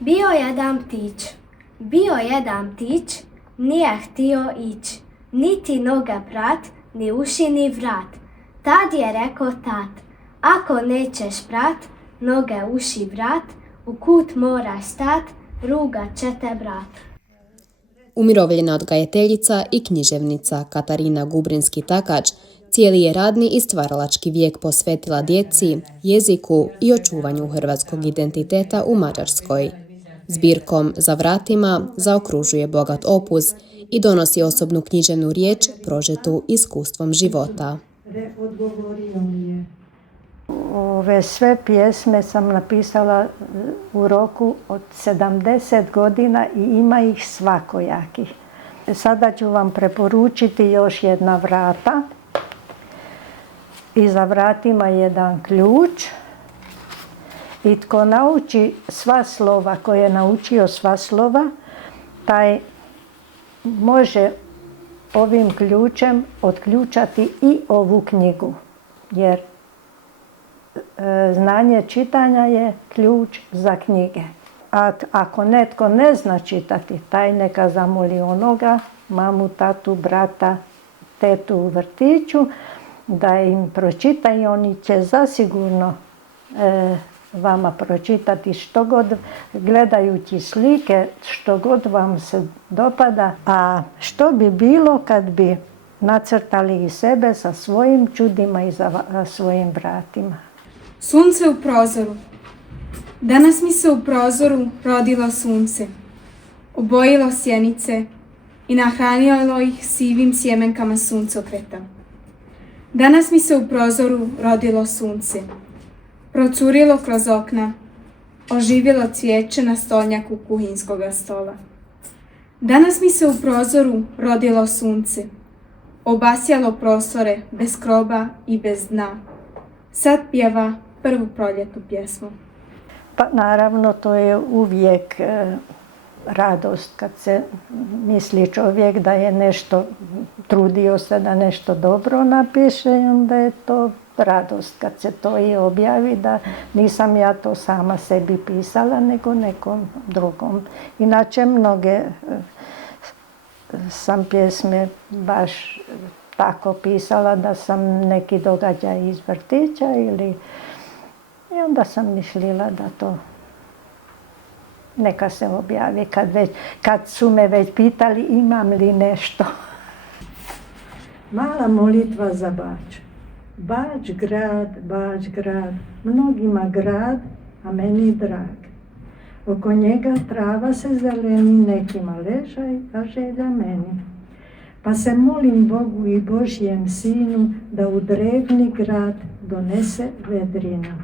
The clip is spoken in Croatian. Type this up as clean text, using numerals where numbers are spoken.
Bio jedan ptić, nije htio ić, niti noga prat, ni uši ni vrat. Tad je rekao tat, ako nećeš prat, noge, uši, vrat, u kut moraš stat, rugat će te brat. Umirovljena odgajateljica i književnica Katarina Gubrinski-Takač cijeli je radni i stvaralački vijek posvetila djeci, jeziku i očuvanju hrvatskog identiteta u Mađarskoj. Zbirkom Za vratima zaokružuje bogat opus i donosi osobnu književnu riječ prožetu iskustvom života. Ove sve pjesme sam napisala u roku od 70 godina i ima ih svakojakih. Sada ću vam preporučiti još jedna vrata. I za vratima jedan ključ. I tko nauči sva slova, ko je naučio sva slova, taj može ovim ključem otključati i ovu knjigu. Jer znanje čitanja je ključ za knjige. A ako netko ne zna čitati, taj neka zamoli onoga, mamu, tatu, brata, tetu u vrtiću, da im pročita i oni će zasigurno vama pročitati što god, gledajući slike, što god vam se dopada. A što bi bilo kad bi nacrtali i sebe sa svojim čudima i svojim vratima? Sunce u prozoru. Danas mi se u prozoru rodilo sunce, obojilo sjenice i nahranilo ih sivim sjemenkama suncokreta. Danas mi se u prozoru rodilo sunce, procurilo kroz okna, oživjelo cvijeće na stolnjaku kuhinskoga stola. Danas mi se u prozoru rodilo sunce, obasjalo prostore bez kroba i bez dna. Sad pjeva prvu proljetnu pjesmu. Pa naravno, to je uvijek radost kad se misli čovjek da je nešto, trudio se da nešto dobro napiše i onda je to radost kad se to i objavi, da nisam ja to sama sebi pisala nego nekom drugom. Inače mnoge sam pjesme baš tako pisala da sam neki događaj iz vrtića i onda sam mislila da to neka se objavi kad su me već pitali imam li nešto. Mala molitva za Bač. Bač grad, mnogima grad, a meni drag. Oko njega trava se zeleni, nekima ležaj, a želja meni. Pa se molim Bogu i Božjem Sinu da u drevni grad donese vedrinu.